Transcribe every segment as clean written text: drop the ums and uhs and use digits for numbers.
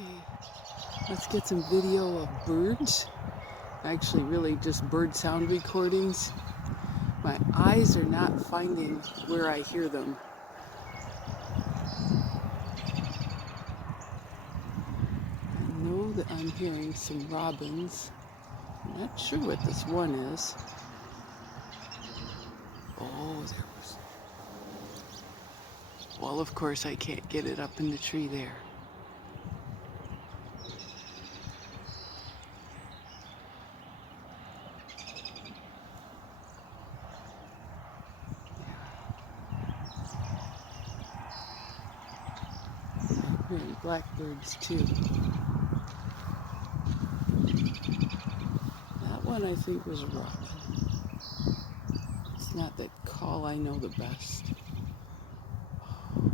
Okay, let's get some video of birds. Actually, really just bird sound recordings. My eyes are not finding where I hear them. I know that I'm hearing some robins. I'm not sure what this one is. Oh, there was... Well, of course I can't get it up in the tree there. I'm hearing blackbirds too. That one I think was a robin. It's not the call I know the best. Oh,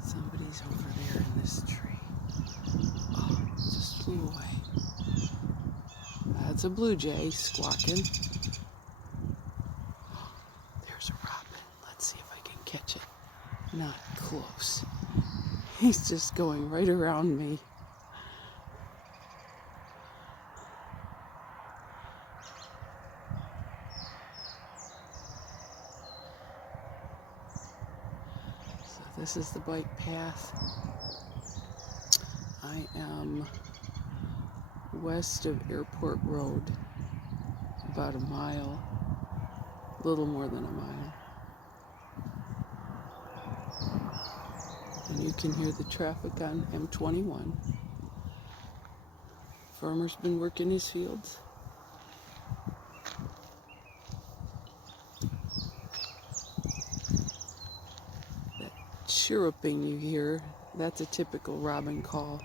somebody's over there in this tree. Oh, it just flew away. That's a blue jay squawking. There's a robin. Let's see if I can catch it. Not close. He's just going right around me. So this is the bike path. I am west of Airport Road, about a mile, a little more than a mile. And you can hear the traffic on M21. Farmer's been working his fields. That chirruping you hear, that's a typical robin call.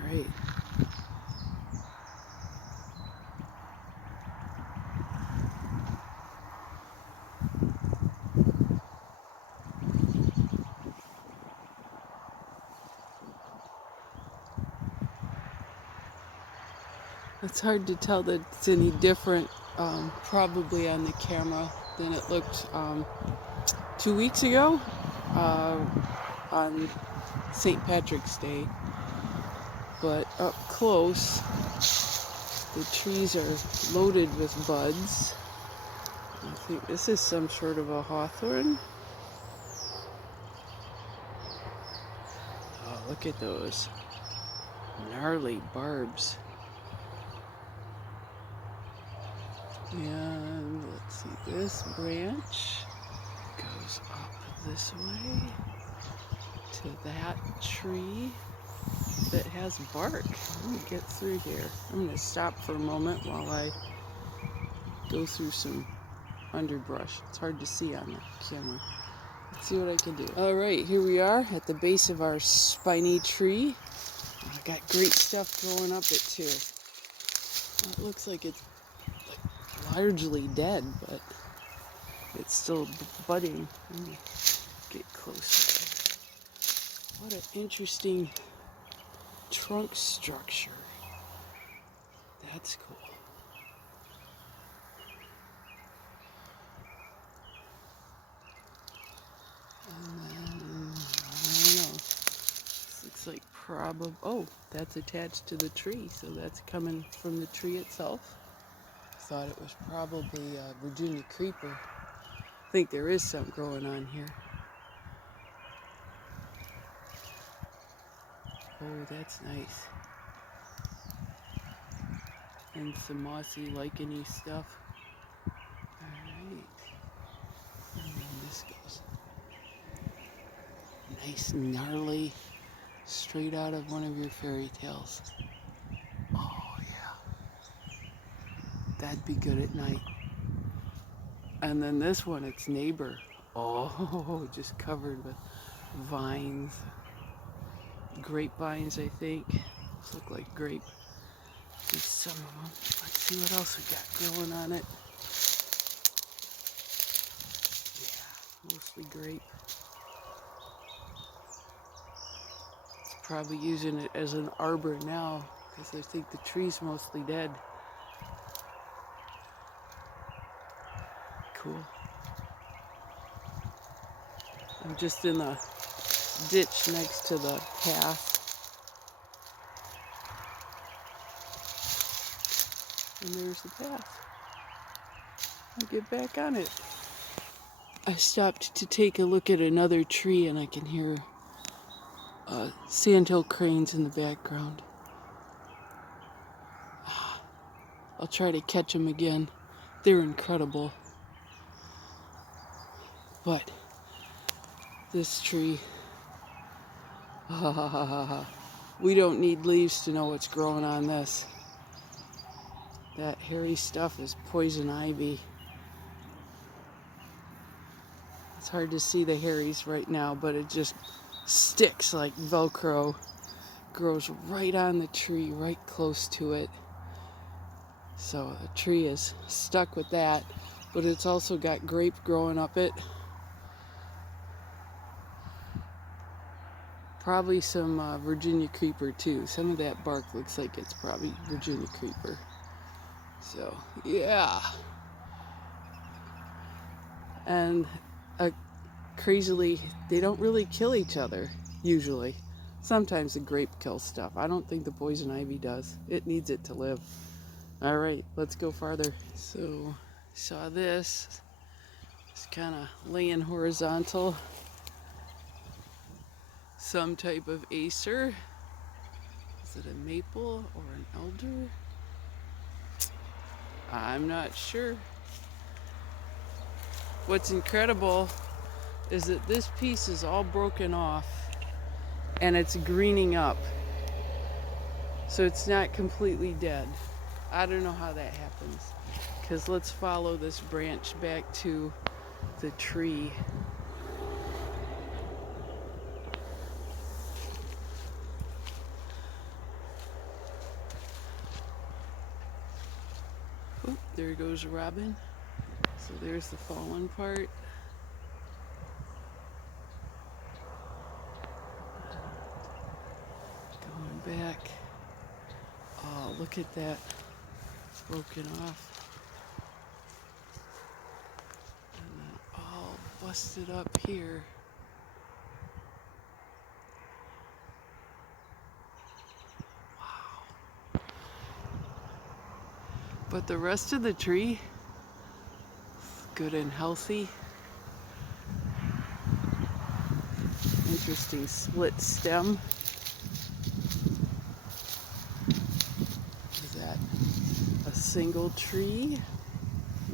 All right. It's hard to tell that it's any different, probably on the camera than it looked 2 weeks ago on St. Patrick's Day. But up close, the trees are loaded with buds. I think this is some sort of a hawthorn. Oh, look at those gnarly barbs. And let's see, this branch goes up this way to that tree that has bark. Let me get through here. I'm going to stop for a moment while I go through some underbrush. It's hard to see on the camera. Let's see what I can do. All right, here we are at the base of our spiny tree. I got great stuff growing up it too. It looks like it's largely dead, but it's still budding. Let me get closer. What an interesting trunk structure. That's cool. And then, I don't know. This looks like probably, oh, that's attached to the tree, so that's coming from the tree itself. Thought it was probably a Virginia creeper. I think there is something growing on here. Oh, that's nice. And some mossy, licheny stuff. Alright. And then this goes. Nice, gnarly, straight out of one of your fairy tales. Oh, yeah. That'd be good at night. And then this one, its neighbor. Oh, just covered with vines. Grapevines, I think. Those look like grape. There's some of them. Let's see what else we got growing on it. Yeah, mostly grape. It's probably using it as an arbor now because I think the tree's mostly dead. Cool. I'm just in the ditch next to the path. And there's the path. I'll get back on it. I stopped to take a look at another tree and I can hear sandhill cranes in the background. I'll try to catch them again. They're incredible. But this tree, we don't need leaves to know what's growing on this. That hairy stuff is poison ivy. It's hard to see the hairies right now, but it just sticks like Velcro. Grows right on the tree, right close to it. So the tree is stuck with that, but it's also got grape growing up it. Probably some Virginia creeper too. Some of that bark looks like it's probably Virginia creeper. So, yeah. And crazily, they don't really kill each other, usually. Sometimes the grape kills stuff. I don't think the poison ivy does. It needs it to live. All right, let's go farther. So, saw this. It's kind of laying horizontal. Some type of acer. Is it a maple or an elder? I'm not sure. What's incredible is that this piece is all broken off and it's greening up. So it's not completely dead. I don't know how that happens. Because let's follow this branch back to the tree. Oh, there goes Robin. So there's the fallen part. Going back. Oh, look at that. Broken off. And then all busted up here. Wow. But the rest of the tree is good and healthy. Interesting split stem. Is that a single tree?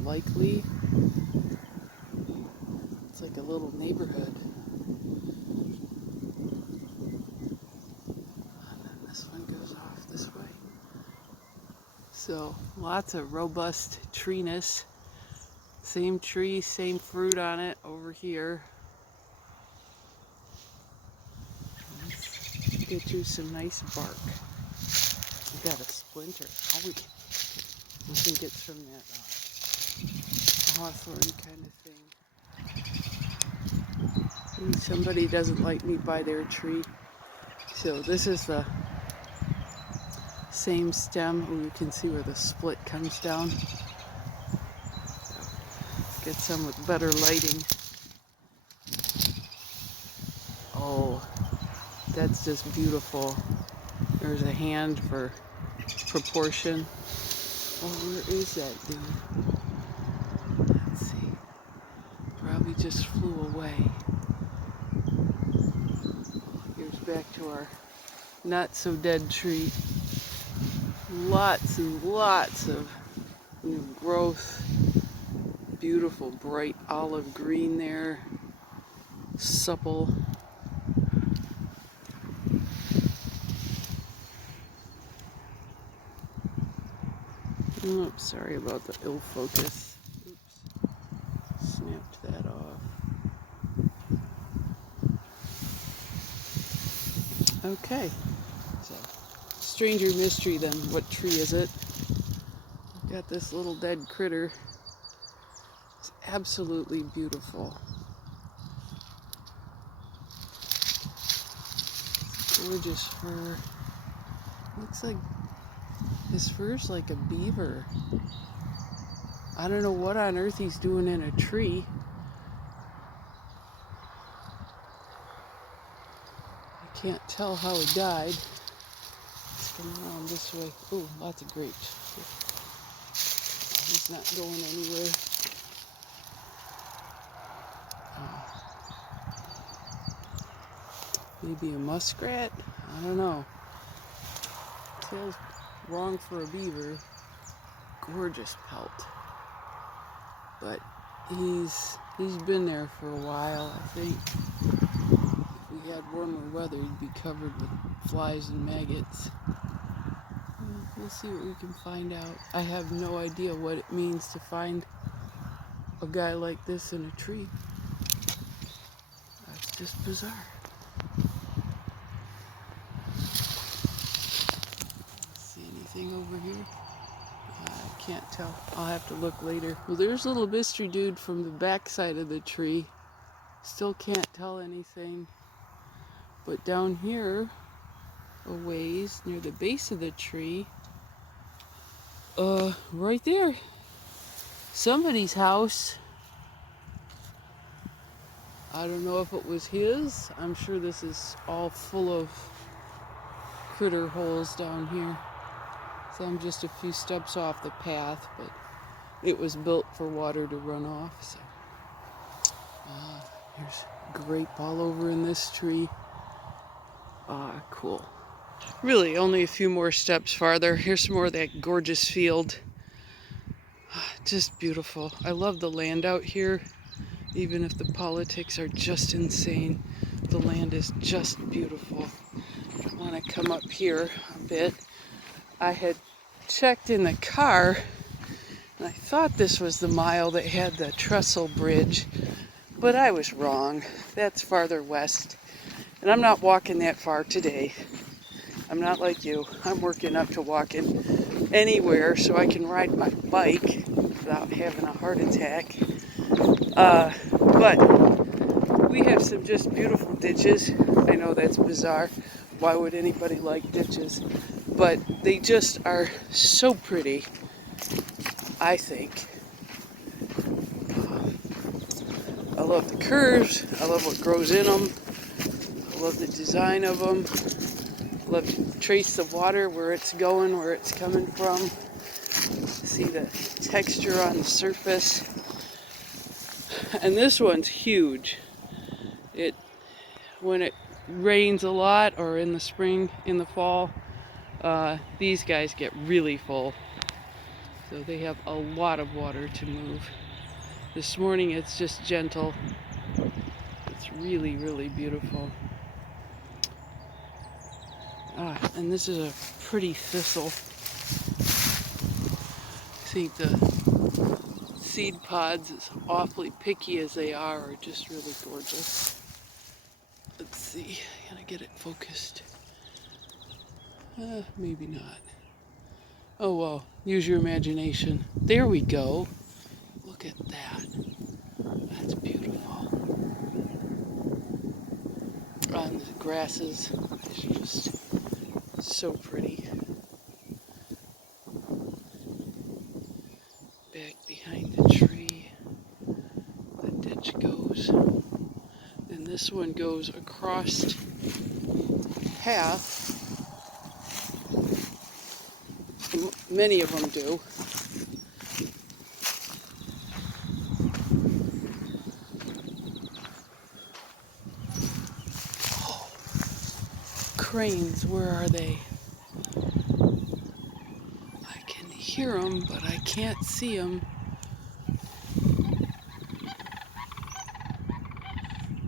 Likely. It's like a little neighborhood. And then this one goes off this way. So lots of robust treeness. Same tree, same fruit on it over here. Let's get you some nice bark. We got a splinter. Oh, I think it's from that hawthorn kind of thing. Maybe somebody doesn't like me by their tree. So this is the same stem. Oh, you can see where the split comes down. Let's get some with better lighting. Oh, that's just beautiful. There's a hand for proportion. Oh, where is that dude? Let's see. Probably just flew away. Here's back to our not so dead tree. Lots and lots of new growth. Beautiful bright olive green there. Supple. Oops, sorry about the ill focus. Oops, snapped that off. Okay, so stranger mystery then. What tree is it? Got this little dead critter. It's absolutely beautiful. Gorgeous fur. Looks like his fur's like a beaver. I don't know what on earth he's doing in a tree. I can't tell how he died. Let's come around this way. Ooh, lots of grapes. He's not going anywhere. Maybe a muskrat? I don't know. Tail's wrong for a beaver. Gorgeous pelt. But he's been there for a while, I think. If we had warmer weather, he'd be covered with flies and maggots. We'll see what we can find out. I have no idea what it means to find a guy like this in a tree. That's just bizarre. See anything over here? I can't tell. I'll have to look later. Well, there's a little mystery dude from the back side of the tree. Still can't tell anything. But down here, a ways near the base of the tree, right there, somebody's house. I don't know if it was his. I'm sure this is all full of critter holes down here. So I'm just a few steps off the path, but it was built for water to run off. So there's grape all over in this tree. Cool. Really, only a few more steps farther. Here's some more of that gorgeous field. Just beautiful. I love the land out here. Even if the politics are just insane, the land is just beautiful. I want to come up here a bit. I had checked in the car, and I thought this was the mile that had the trestle bridge, but I was wrong. That's farther west, and I'm not walking that far today. I'm not like you. I'm working up to walking anywhere so I can ride my bike without having a heart attack. But we have some just beautiful ditches. I know that's bizarre. Why would anybody like ditches? But they just are so pretty, I think. I love the curves. I love what grows in them. I love the design of them. I love to trace the water, where it's going, where it's coming from. See the texture on the surface. And this one's huge. When it rains a lot, or in the spring, in the fall, these guys get really full. So they have a lot of water to move. This morning it's just gentle. It's really, really beautiful. And this is a pretty thistle. I think the seed pods, as awfully picky as they are just really gorgeous. Let's see, can I get it focused? Maybe not. Oh well, use your imagination. There we go. Look at that. That's beautiful. And the grasses is just so pretty. Back behind the tree, the ditch goes. And this one goes across the path. Many of them do. Oh, cranes, where are they? I can hear them, but I can't see them.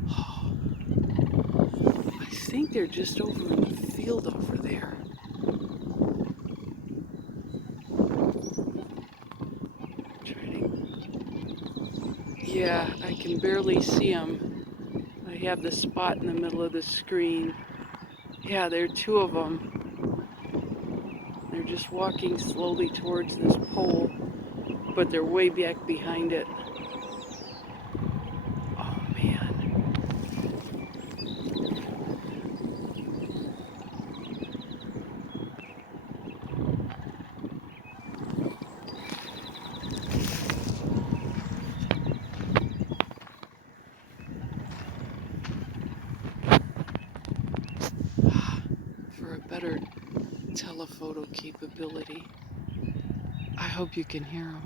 Oh, I think they're just over in the field over there. Yeah, I can barely see them. I have the spot in the middle of the screen, Yeah, there are two of them. They're just walking slowly towards this pole, but they're way back behind it. Oh man. For a better telephoto capability. I hope you can hear them.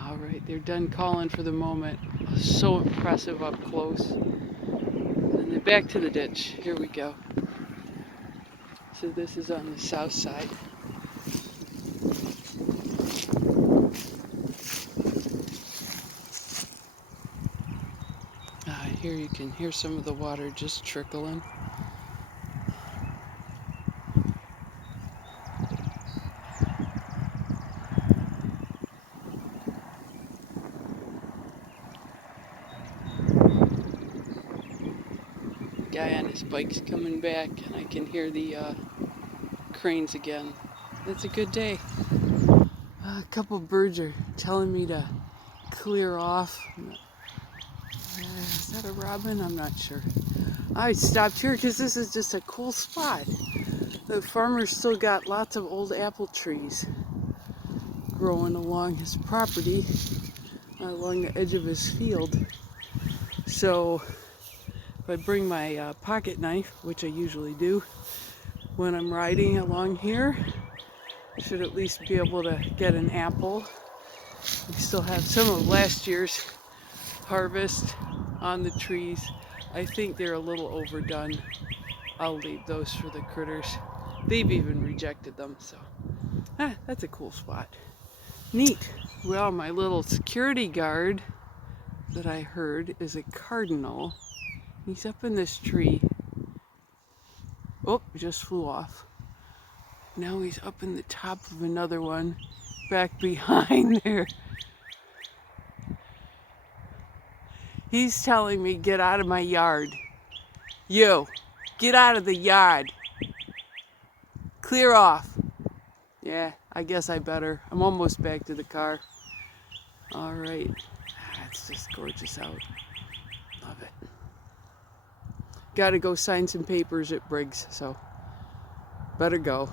All right, they're done calling for the moment. So impressive up close. And then back to the ditch. Here we go. So this is on the south side. Here you can hear some of the water just trickling. Guy on his bike's coming back, and I can hear the cranes again. It's a good day. A couple birds are telling me to clear off. Is that a robin? I'm not sure. I stopped here because this is just a cool spot. The farmer's still got lots of old apple trees growing along his property, along the edge of his field. So if I bring my pocket knife, which I usually do when I'm riding along here, I should at least be able to get an apple. We still have some of last year's harvest on the trees. I think they're a little overdone. I'll leave those for the critters. They've even rejected them, so that's a cool spot. Neat. Well, my little security guard that I heard is a cardinal. He's up in this tree. Oh, just flew off. Now he's up in the top of another one, back behind there. He's telling me, get out of my yard. You, get out of the yard. Clear off. Yeah, I guess I better. I'm almost back to the car. All right. It's just gorgeous out. Love it. Got to go sign some papers at Briggs, so better go.